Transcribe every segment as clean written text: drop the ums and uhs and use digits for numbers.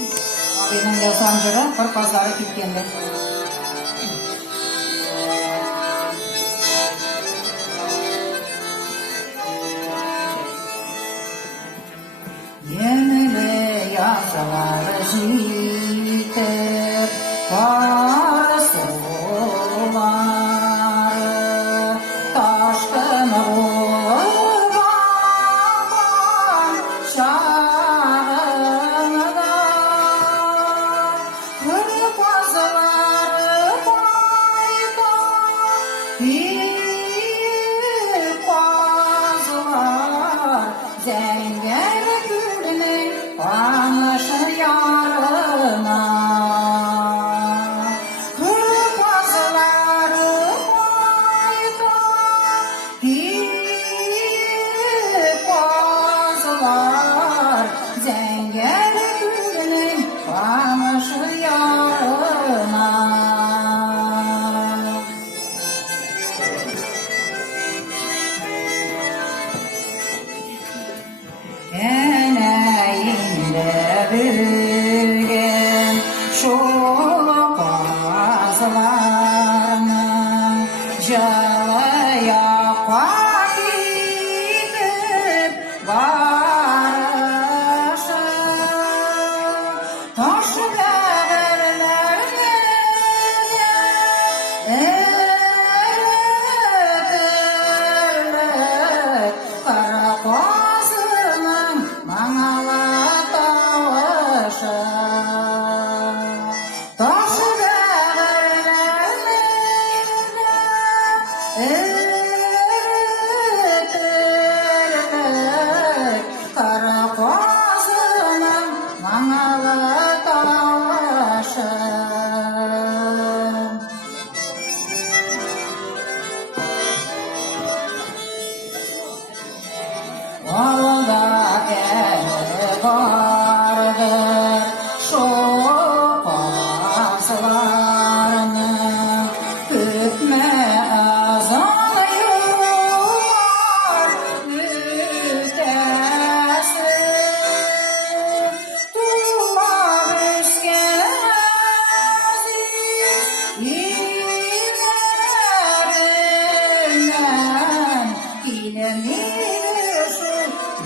Abinin yasancığı pazarı gitkendi. Yenile yasalar jiter parası olar taşkın ruvan şarında kırpazları bayda kırpazlar zenger Panaşı yarına kırpazları bayda kırpazlar zenger gülünün panaşı yarına Bilgen şu pazlarını jalaya koyup varışı taş devirlerine eritirler karakozının manalı taşı değerlerine eritirler karakozunun manalı taşı orada eli vardı şu pazlarını hükme azalıyorlar müstesi tuğla üskeniz ilerinden ilemir şu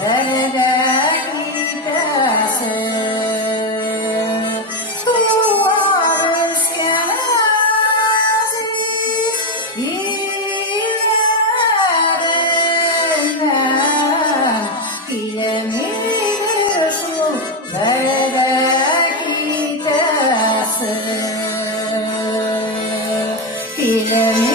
Berdek gidesi Duvar üskeniz illerinden Bilemir şu berdek gidesi Bilemir